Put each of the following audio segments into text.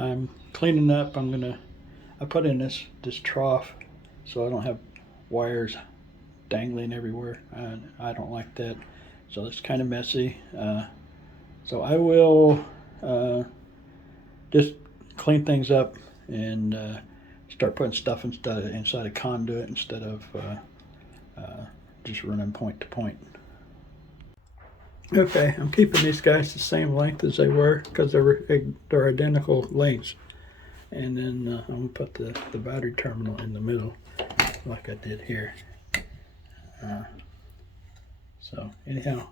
I'm cleaning up. I put in this trough so I don't have wires dangling everywhere. I don't like that. So it's kind of messy. So I will just clean things up and start putting stuff inside a conduit instead of just running point to point. Okay, I'm keeping these guys the same length as they were because they're identical lengths. And then I'm going to put the battery terminal in the middle like I did here. So anyhow,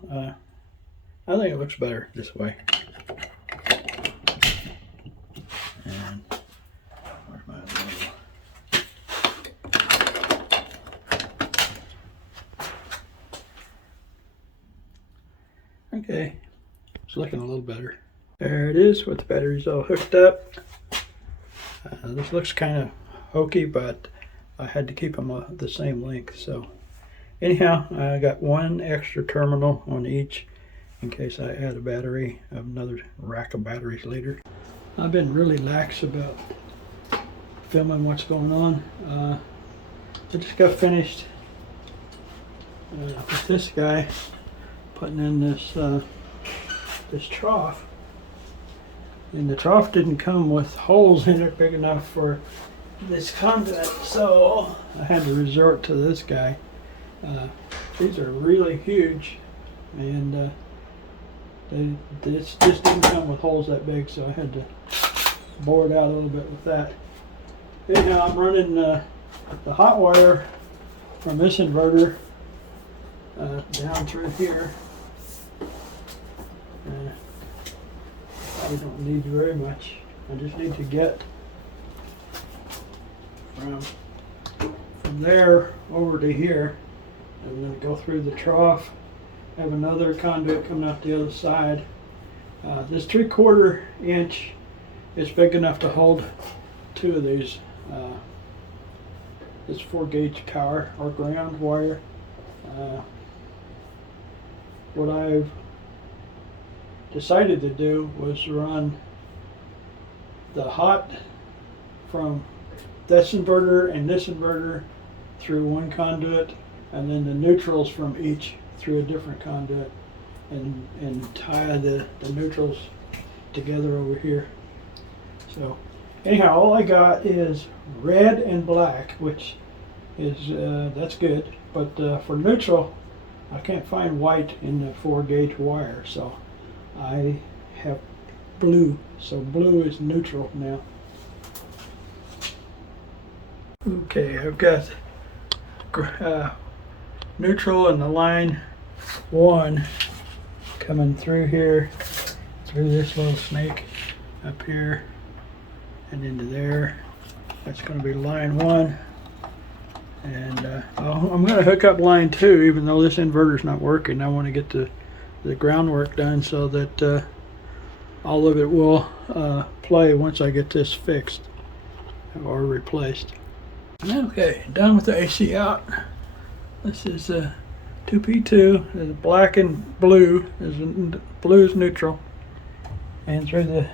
I think it looks better this way. And where's my little... Okay, it's looking a little better. There it is with the batteries all hooked up. This looks kind of hokey, but I had to keep them the same length. So anyhow, I got one extra terminal on each in case I add a battery, another rack of batteries later. I've been really lax about filming what's going on. I just got finished with this guy putting in this trough, and the trough didn't come with holes in it big enough for this conduit, so I had to resort to this guy. These are really huge, and this just didn't come with holes that big, so I had to bore it out a little bit with that. Anyhow, I'm running the hot wire from this inverter down through here. I don't need very much. I just need to get from there over to here. I'm going to go through the trough. I have another conduit coming out the other side. This 3/4 inch is big enough to hold two of these. This 4-gauge power or ground wire. What I've decided to do was run the hot from this inverter and this inverter through one conduit, and then the neutrals from each through a different conduit, and tie the neutrals together over here. So anyhow, all I got is red and black, which is that's good, but for neutral I can't find white in the 4-gauge wire, so I have blue. So blue is neutral now. Okay, I've got neutral in the line 1 coming through here, through this little snake up here and into there. That's going to be line 1. And I'm going to hook up line 2, even though this inverter's not working. I want to get the groundwork done so that all of it will play once I get this fixed or replaced. Okay, done with the AC out. This is 2P2. There's black and blue. Blue is neutral, and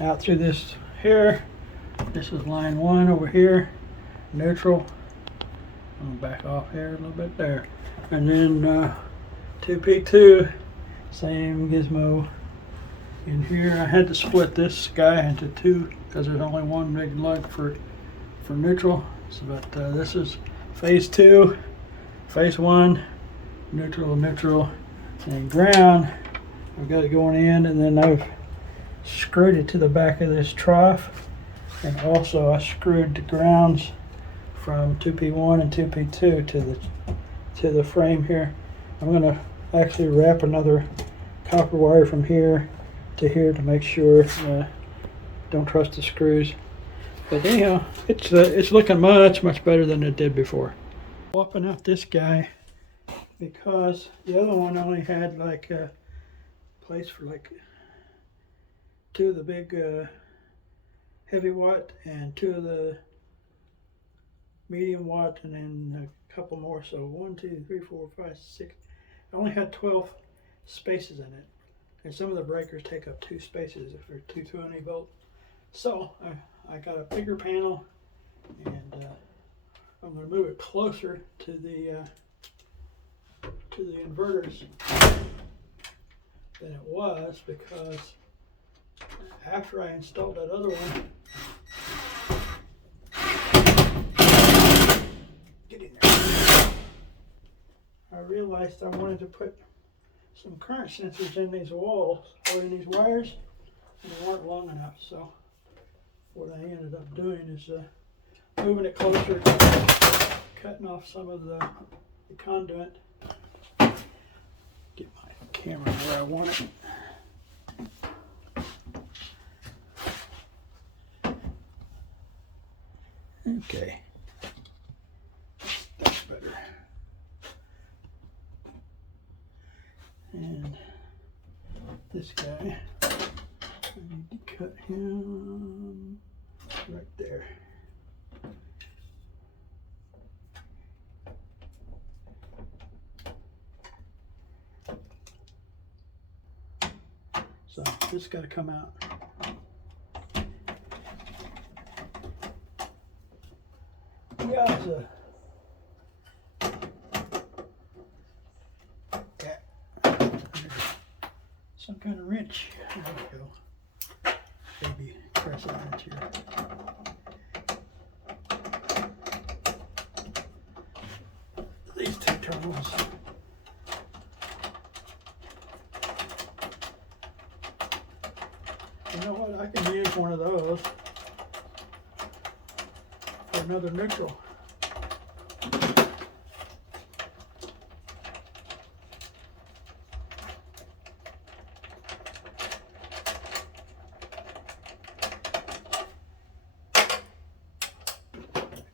out through this here. This is line 1 over here, neutral. I'm gonna back off here a little bit there, and then 2P2, same gizmo in here. I had to split this guy into 2 because there's only one big lug for neutral. So, but this is phase 2, phase 1, neutral, and ground. I've got it going in, and then I've screwed it to the back of this trough, and also I screwed the grounds from 2P1 and 2P2 to the frame here. I'm going to actually wrap another copper wire from here to make sure. Don't trust the screws. But anyhow, it's looking much better than it did before. Swapping out this guy because the other one only had like a place for like 2 of the big heavy watt and 2 of the medium watt, and then a couple more. So 1, 2, 3, 4, 5, 6. I only had 12 spaces in it, and some of the breakers take up 2 spaces if they're 220 volt. So I got a bigger panel, and I'm going to move it closer to the inverters than it was, because after I installed that other one, get in there, I realized I wanted to put some current sensors in these walls or in these wires, and they weren't long enough. So what I ended up doing is moving it closer, cutting off some of the conduit. Get my camera where I want it. Okay, that's better. And this guy, I need to cut him right there. So this got to come out. Yeah, it's some kind of wrench. There we go. Baby crescent wrench here. These two terminals. You know what? I can use one of those for another neutral.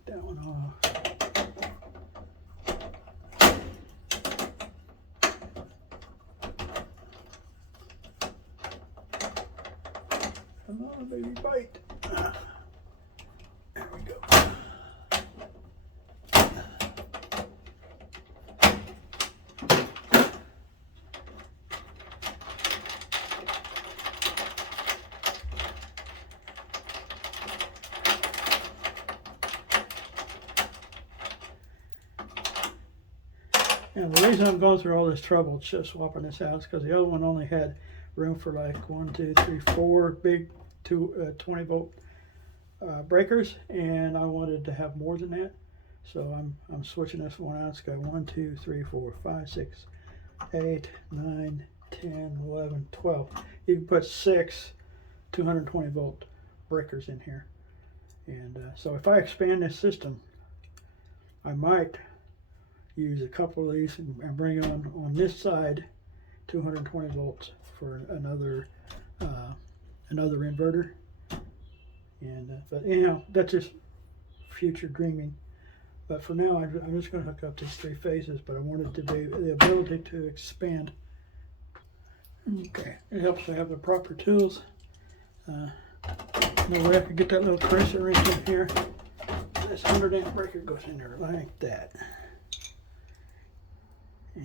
That one off. Come on, baby, bite. There we go. And the reason I'm going through all this trouble just swapping this out is because the other one only had room for like 1, 2, 3, 4 big 20 volt breakers, and I wanted to have more than that. So I'm switching this one out. It's got 1, 2, 3, 4, 5, 6, 8, 9, 10, 11, 12. You can put 6 220 volt breakers in here. And so if I expand this system, I might use a couple of these and bring on this side 220 volts for another inverter. And but anyhow, that's just future dreaming. But for now, I'm just going to hook up these 3 phases. But I wanted to be the ability to expand. Okay, it helps to have the proper tools. No way I could get that little crescent wrench in here. This 100 amp breaker goes in there like that. And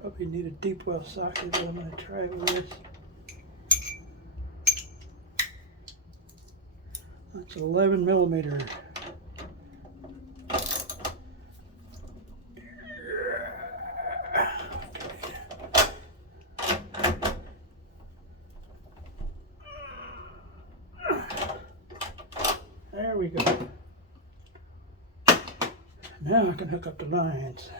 probably need a deep well socket, but I'm going to try it with this. That's 11 millimeter. There we go. Now I can hook up the lines.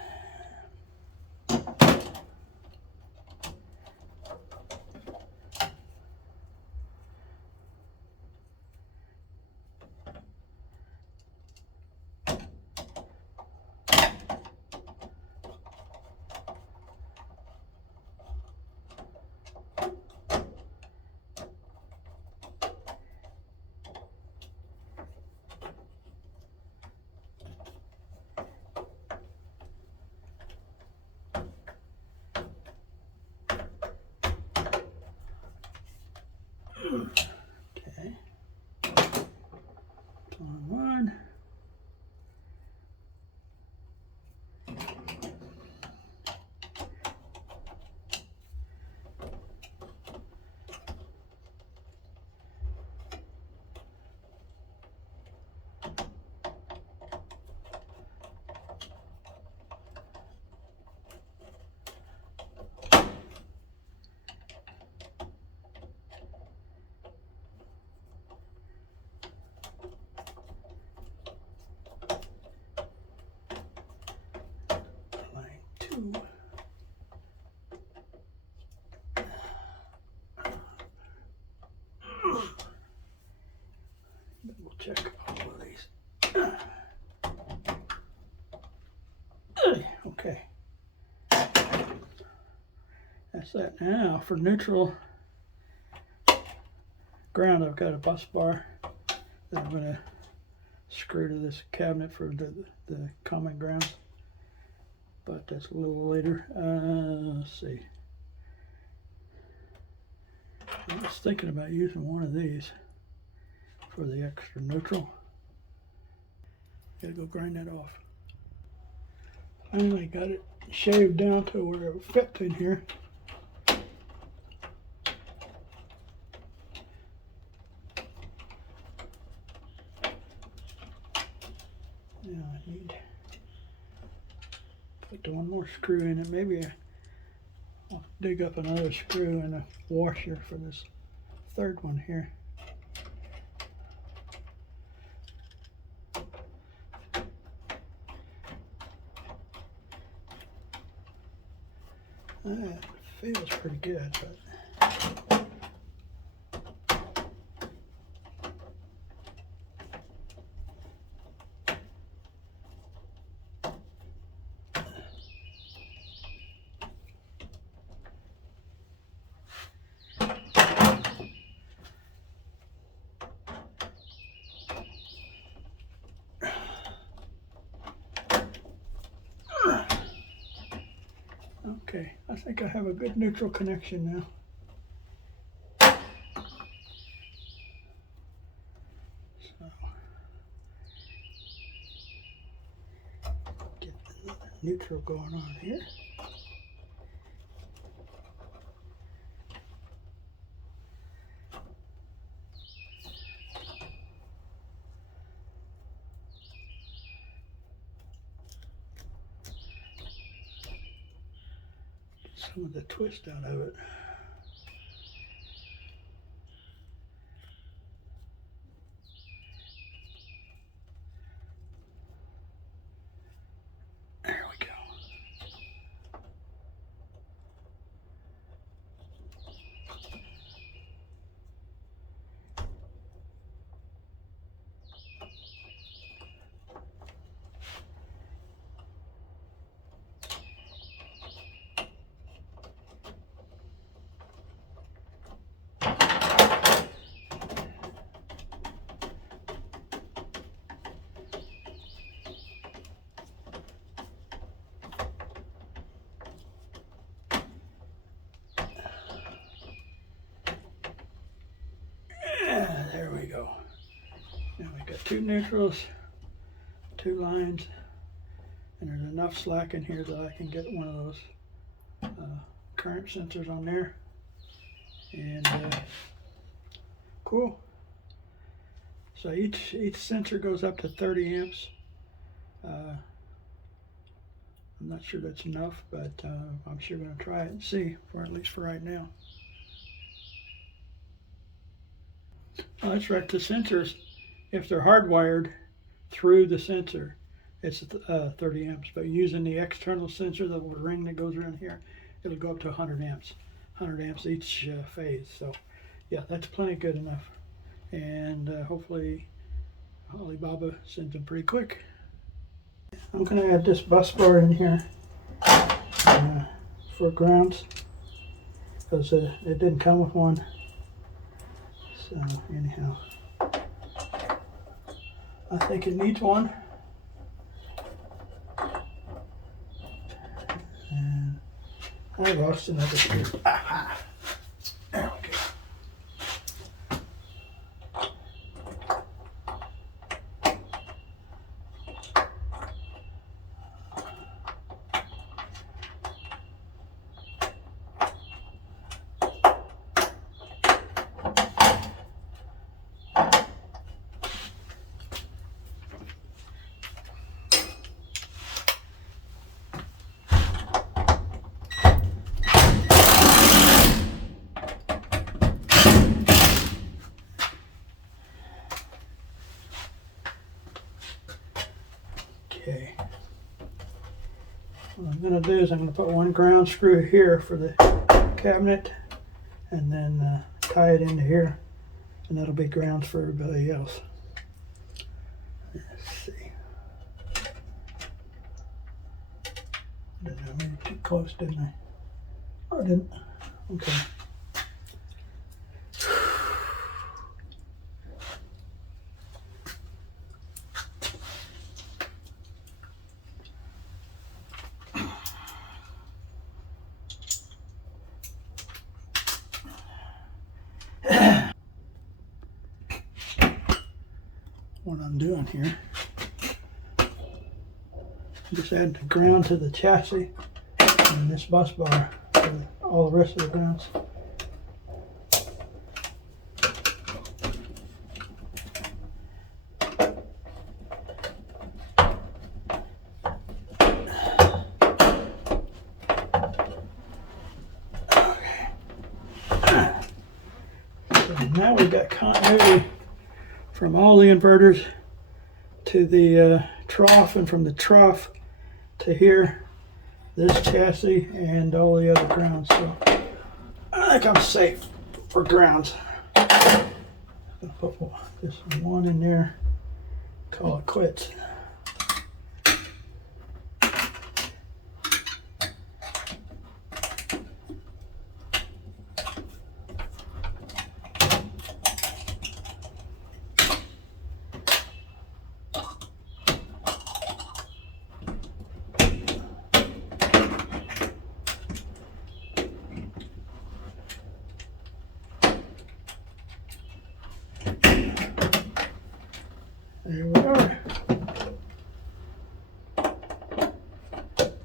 We'll check all of these. Okay. That's that. Now for neutral ground, I've got a bus bar that I'm going to screw to this cabinet for the common grounds. But that's a little later. Let's see. I was thinking about using one of these for the extra neutral. Gotta go grind that off. Finally got it shaved down to where it fits in here. Now I need to put one more screw in it. Maybe I'll dig up another screw and a washer for this third one here. That feels pretty good, but okay, I think I have a good neutral connection now. So, get the neutral going on here. Some of the twist out of it. There we go. There we go. Now we got two neutrals, two lines, and there's enough slack in here that I can get one of those current sensors on there. And cool. So each sensor goes up to 30 amps. I'm not sure that's enough, but I'm sure going to try it and see, for at least for right now. Oh, that's right. The sensors, if they're hardwired through the sensor, it's 30 amps. But using the external sensor, the little ring that goes around here, it'll go up to 100 amps. 100 amps each phase. So, yeah, that's plenty good enough. And hopefully, Alibaba sends them pretty quick. I'm going to add this bus bar in here for grounds, because it didn't come with one. So anyhow, I think it needs one. And I lost another screw. Aha! There we go. Okay, what I'm going to do is I'm going to put one ground screw here for the cabinet, and then tie it into here, and that'll be grounds for everybody else. close, didn't I? Oh, I didn't. Okay. What I'm doing here, just add the ground to the chassis and this bus bar for all the rest of the grounds. So now we've got continuity from all the inverters to the trough, and from the trough to here, this chassis and all the other grounds. So I think I'm safe for grounds. I'm gonna put this one in there, call it quits. There we are.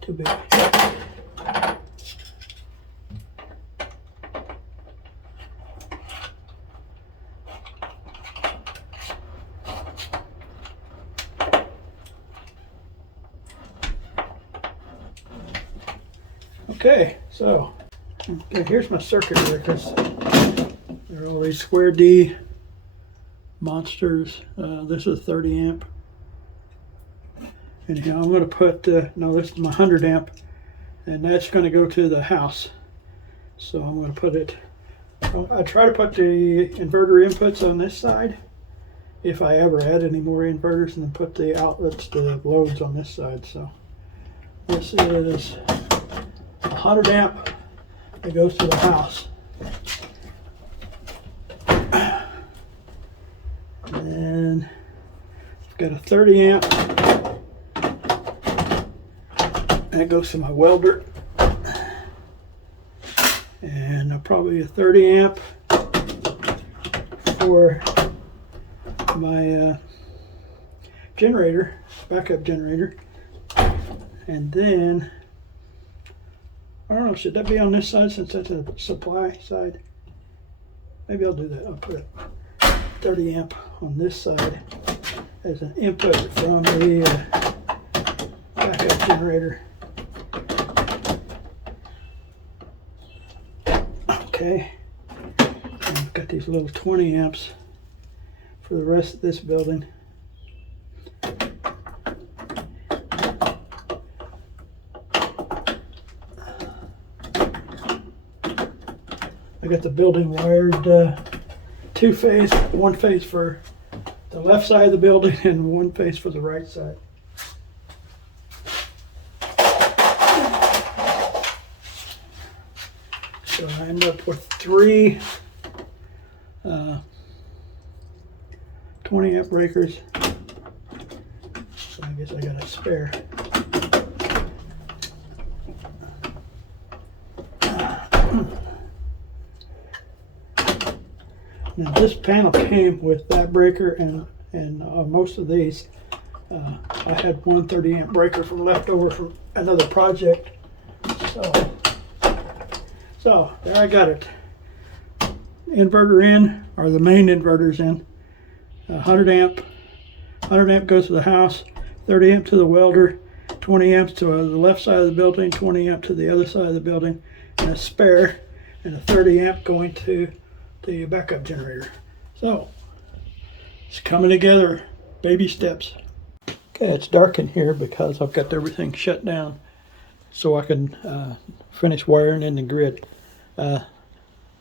Too big. Okay, so here's my circuit breakers. There are all these square D monsters. This is 30 amp. Anyhow, I'm going to put, no, this is my 100 amp, and that's going to go to the house. So I'm going to put it, I try to put the inverter inputs on this side, if I ever add any more inverters, and then put the outlets, the loads on this side. So this is 100 amp that goes to the house. And I've got a 30 amp that goes to my welder, and probably a 30 amp for my generator, backup generator. And then I don't know, should that be on this side since that's a supply side? Maybe I'll do that. I'll put 30 amp on this side as an input from the backup generator. Okay, and I've got these little 20 amps for the rest of this building. I got the building wired two phase, one phase for the left side of the building and one phase for the right side. So I end up with three 20 amp breakers. So I guess I got a spare. Now this panel came with that breaker and most of these. I had one 30 amp breaker from leftover from another project. So there I got it. Inverter in, or the main inverter's in. 100 amp goes to the house, 30 amp to the welder, 20 amps to the left side of the building, 20 amp to the other side of the building, and a spare, and a 30 amp going to the backup generator. So it's coming together, baby steps. Okay, it's dark in here because I've got everything shut down so I can finish wiring in the grid.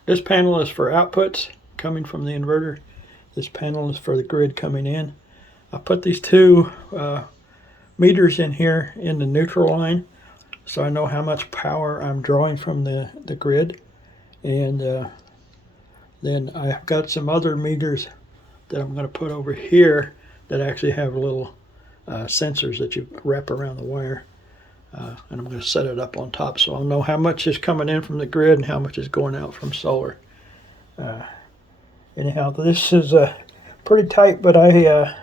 This panel is for outputs coming from the inverter. This panel is for the grid coming in. I put these two meters in here in the neutral line so I know how much power I'm drawing from the grid. And then I've got some other meters that I'm going to put over here that actually have little sensors that you wrap around the wire. And I'm going to set it up on top so I'll know how much is coming in from the grid and how much is going out from solar. Anyhow, this is pretty tight, but I've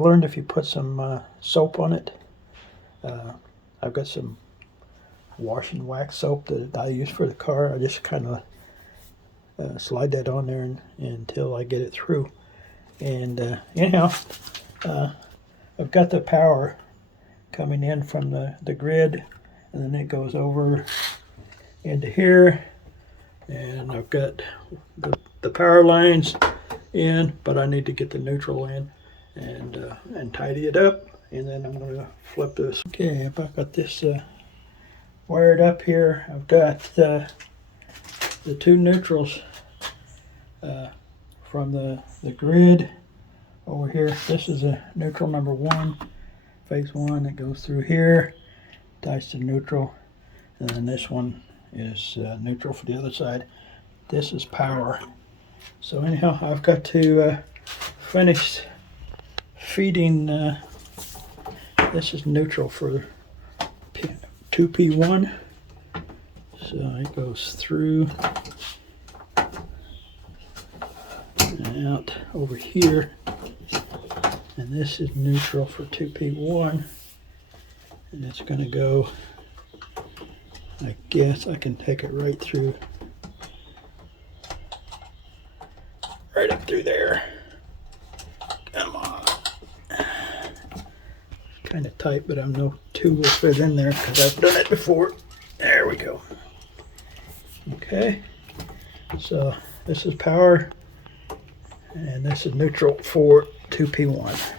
learned if you put some soap on it. I've got some wash and wax soap that I use for the car. I just kind of slide that on there until I get it through. And anyhow, I've got the power coming in from the grid, and then it goes over into here, and I've got the power lines in, but I need to get the neutral in and tidy it up, and then I'm going to flip this. Okay, I've got this wired up here. I've got the two neutrals from the grid over here. This is a neutral number 1, phase 1. It goes through here, ties to neutral, and then this one is neutral for the other side. This is power. So anyhow, I've got to finish feeding. This is neutral for 2P1. So it goes through and out over here. And this is neutral for 2P1. And it's going to go, I guess I can take it right through, right up through there. Come on. Kind of tight, but I know 2 will fit in there because I've done it before. There we go. Okay, so this is power, and this is neutral for 2P1.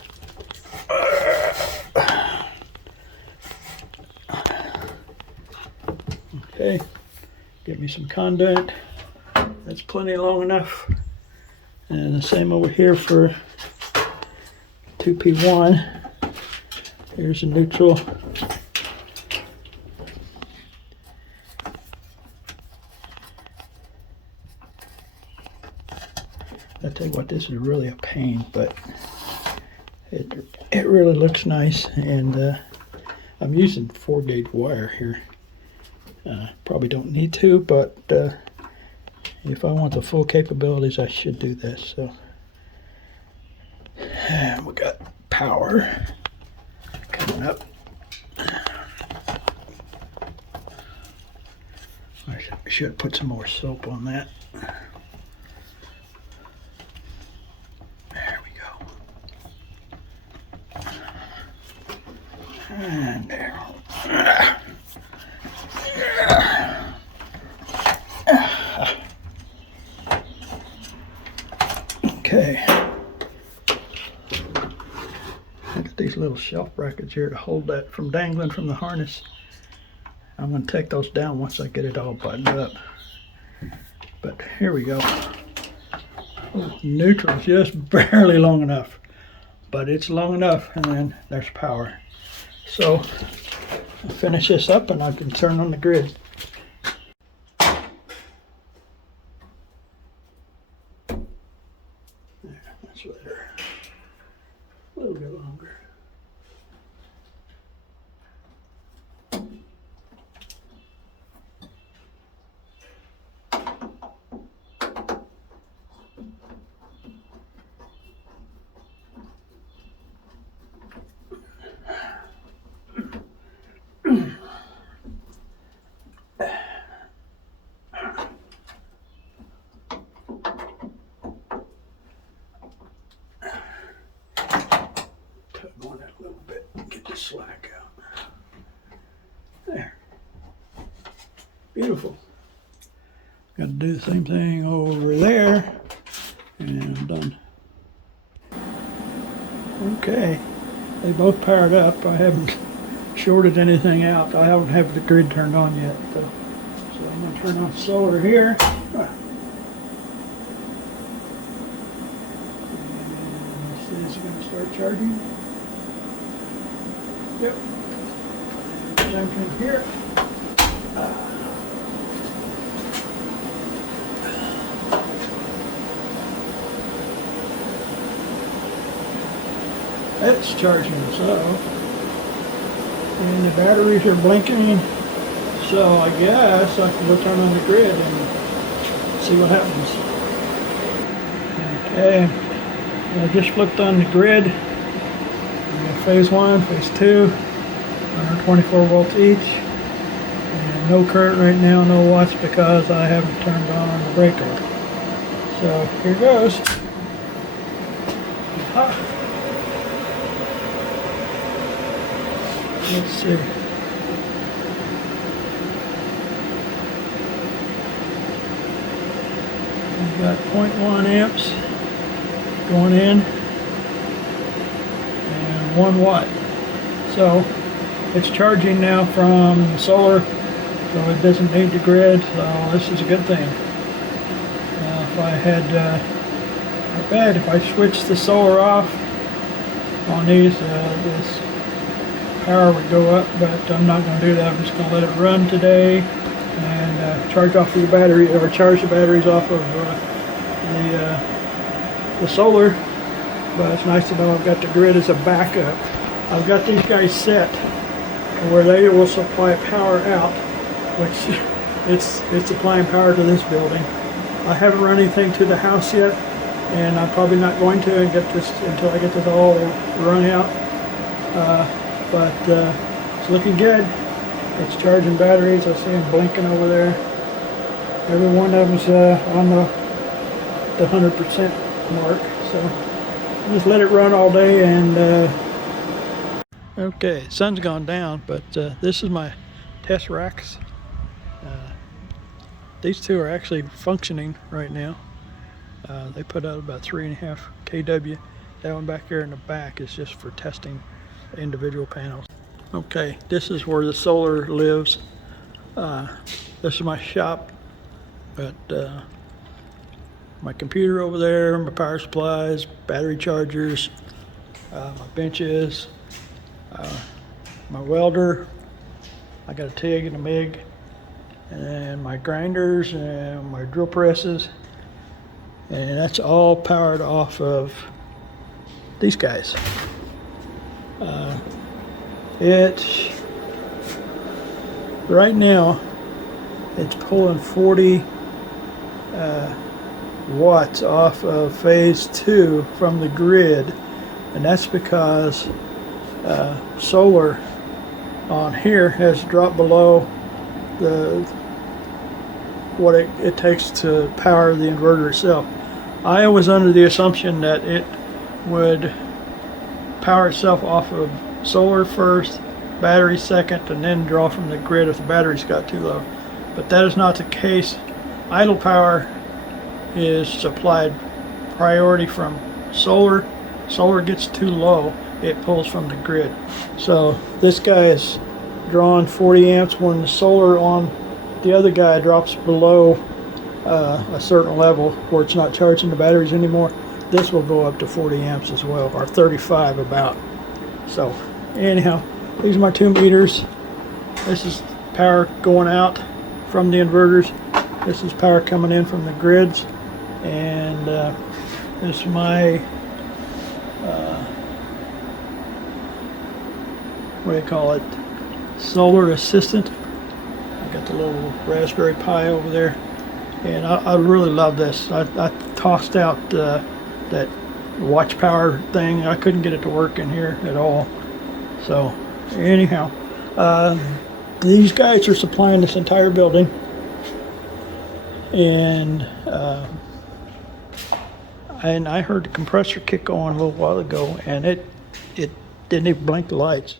Okay, get me some conduit. That's plenty long enough. And the same over here for 2P1. Here's a neutral. I tell you what, this is really a pain, but it really looks nice, and I'm using 4-gauge wire here. Probably don't need to, but if I want the full capabilities, I should do this. So and we got power coming up. I should put some more soap on that. There we go. And there. Okay. Look at these little shelf brackets here to hold that from dangling from the harness. I'm going to take those down once I get it all buttoned up. But here we go. Oh, neutral's just barely long enough, but it's long enough, and then there's power. So I'll finish this up and I can turn on the grid. There, that's better. A little bit longer. Tug on that a little bit and get the slack out. There. Beautiful. Got to do the same thing over there, and I'm done. Okay, they both powered up. I haven't shorted anything out. I don't have the grid turned on yet, so I'm going to turn on solar here. And this is going to start charging. Yep. same thing here. It's charging itself, and the batteries are blinking, so I guess I can go turn on the grid and see what happens. Okay, I just flipped on the grid. We got phase 1, phase 2, 124 volts each, and no current right now, no watts, because I haven't turned on the breaker. So here goes. Let's see. We've got 0.1 amps going in and 1 watt. So it's charging now from solar, so it doesn't need the grid, so this is a good thing. Now if I had, not bad, if I switched the solar off on these, this power would go up, but I'm not going to do that. I'm just going to let it run today and charge off the battery, or charge the batteries off of the solar. But it's nice to know I've got the grid as a backup. I've got these guys set where they will supply power out, which it's supplying power to this building. I haven't run anything to the house yet, and I'm probably not going to and get this until I get this all run out. But it's looking good. It's charging batteries. I see them blinking over there. Every one of them's on the 100% mark. So just let it run all day. And okay, sun's gone down, but this is my test racks. These two are actually functioning right now. They put out about 3.5 kW. That one back there in the back is just for testing individual panels. Okay, this is where the solar lives. This is my shop, but my computer over there, my power supplies, battery chargers, my benches, my welder. I got a TIG and a MIG, and my grinders and my drill presses, and that's all powered off of these guys. It's right now it's pulling 40 watts off of phase 2 from the grid, and that's because solar on here has dropped below what it takes to power the inverter itself. I was under the assumption that it would power itself off of solar first, battery second, and then draw from the grid if the batteries got too low. But that is not the case. Idle power is supplied priority from solar. Solar gets too low, it pulls from the grid. So this guy is drawing 40 amps when the solar on the other guy drops below a certain level where it's not charging the batteries anymore. This will go up to 40 amps as well, or 35 about. So anyhow, these are my 2 meters. This is power going out from the inverters. This is power coming in from the grids. And this is my, what do you call it? Solar assistant. I got the little Raspberry Pi over there. And I really love this. I tossed out that watch power thing. I couldn't get it to work in here at all. So anyhow, these guys are supplying this entire building, and I heard the compressor kick on a little while ago, and it didn't even blink the lights.